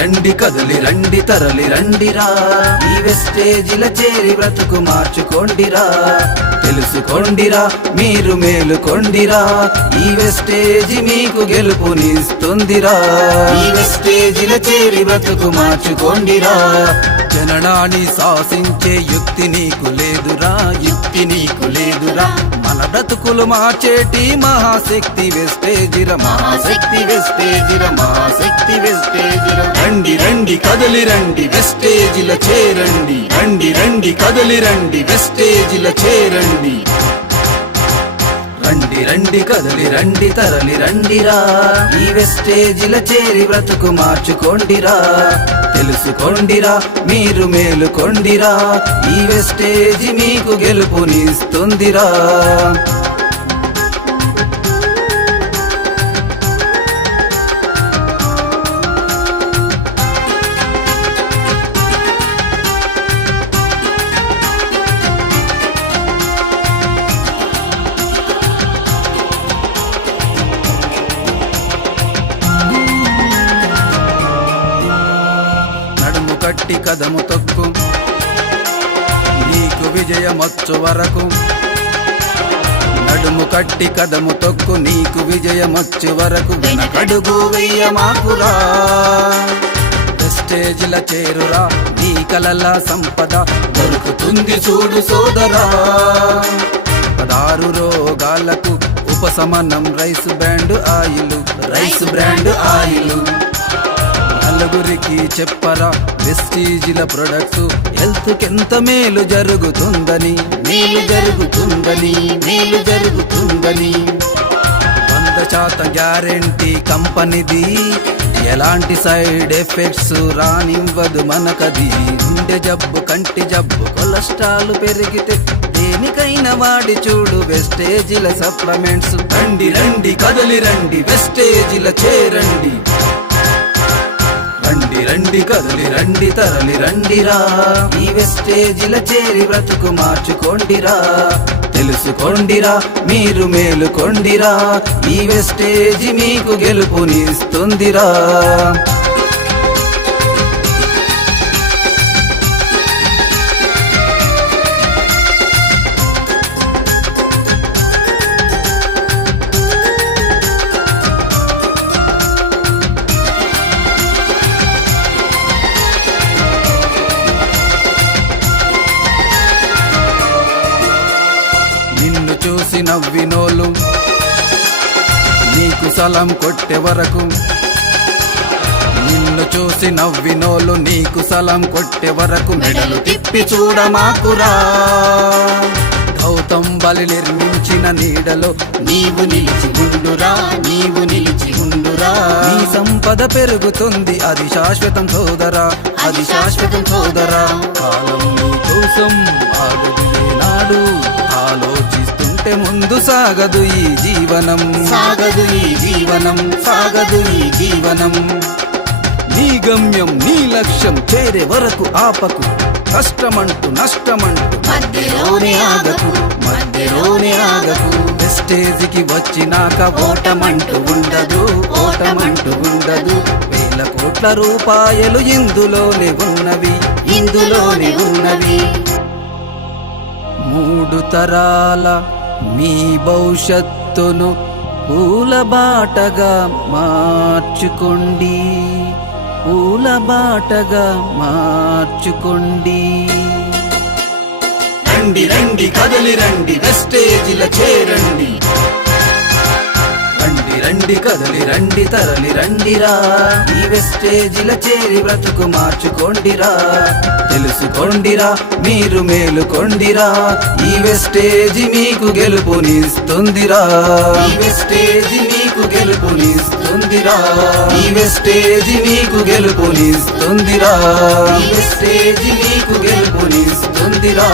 రండి కదలి రండి తరలి రండిరా, ఈ వెస్టేజిల చేరి బ్రతుకు మార్చుకోండిరా. తెలుసుకోండిరా మీరు మేలుకొండిరా, ఈ వెస్టేజి మీకు గెలుపునిస్తుందిరా. ఈ వెస్టేజిల చేరి బ్రతుకు మార్చుకోండిరా. జననాన్ని శాసించే యుక్తి నీకు లేదురా, యుక్తి నీకు లేదురా. మన బ్రతుకులు మార్చేటి మహాశక్తి వెస్టేజిర, మహాశక్తి వెస్టేజిర, మహాశక్తి వెస్టేజిర. రండి రండి కదలి రండి వెస్టేజిల చేరండి, రండి రండి కదలి రండి వెస్టేజిల చేరండి. రండి రండి కదలి రండి తరలి రండిరా, ఈ వెస్టేజిల చేరి బ్రతుకు మార్చుకోండిరా. తెలుసుకోండిరా మీరు మేలుకొండిరా, ఈ వెస్టేజి మీకు గెలుపునిస్తుందిరా. కట్టి కదము తొక్కు నీకు విజయమొచ్చు వరకు, నడుము కట్టి కదము తొక్కు నీకు విజయమొచ్చు వరకు. వెనకడుగు వెయ్యమాకురా, వెస్టేజిల చేరురా, నీ కలల సంపద దొరుకుతుంది చూడు సోదరా. 16 రోగాలకు ఉపశమనం rice brand oil, rice brand oil. నలుగురికి చెప్పరా వెస్టీజిల ప్రొడక్ట్స్, హెల్త్ కెంత మేలు జరుగుతుందని, మేలు జరుగుతుందని, మేలు జరుగుతుందని. 100% గ్యారెంటీ కంపెనీది, ఎలాంటి సైడ్ ఎఫెక్ట్స్ రానివ్వదు మనకది. గుండె జబ్బు కంటి జబ్బు కొలెస్ట్రాల్ పెరిగితే దేనికైనా వాడి చూడు వెస్టేజిల సప్లిమెంట్స్. రండి రండి కదలి రండి వెస్టేజిల చేరండి, రండి రండి కదలి రండి తరలి రండిరా, ఈ వెస్టేజిల చేరి బ్రతుకు మార్చుకోండిరా. తెలుసుకోండిరా మీరు మేలుకొండిరా, ఈ వెస్టేజి మీకు గెలుపునిస్తుందిరా. నిన్ను చూసి నవ్వినోలు నీకు సలాం కొట్టే వరకు, నిన్ను చూసి నవ్వినోలు నీకు సలాం కొట్టే వరకు. మెడలు తిప్పి చూడమాకురా, గౌతమ్ బలి నిర్మించిన నీడలో నీవు నిలిచి ఉండురా, నీవు నిలిచి ఉండురా. నీ సంపద పెరుగుతుంది అది శాశ్వతం సోదరా, అది శాశ్వతం సోదరా. కాలం నీ కోసం ఆగదు ఏనాడు, ఆలోచిస్తుంటే ముందు సాగదు ఈ జీవనం, సాగదు ఈ జీవనం, సాగదు ఈ జీవనం. నీ గమ్యం నీ లక్ష్యం చేరే వరకు ఆపకు, కష్టమంటూ నష్టమంటూ మధ్యలోనే ఆగకు, మధ్యలోనే ఆగకు. వెస్టేజికి వచ్చినాక ఓటమంటూ ఉండదు, ఓటమంటూ ఉండదు. 1000 కోట్ల రూపాయలు ఇందులోనే ఉన్నవి, ఇందులోనే ఉన్నవి. 3 తరాల మీ భవిష్యత్తును పూల బాటగా మార్చుకోండి, పూల బాటగా మార్చుకోండి. రండి రండి కదలి రండి వెస్టేజిల చేరండి, రండి రండి కదలి రండి తరలి రండిరా, ఈ వెస్టేజిల చేరి బ్రతుకు మార్చుకోండిరా. తెలుసుకోండిరా మీరు మేలుకొండిరా, ఈ వెస్టేజి మీకు గెలుపునిస్తుందిరా. ఈ వెస్టేజి మీకు గెలుపునిస్తుందిరా, ఈ వెస్టేజి మీకు గెలుపునిస్తుందిరా, ఈ వెస్టేజి మీకు గెలుపునిస్తుందిరా.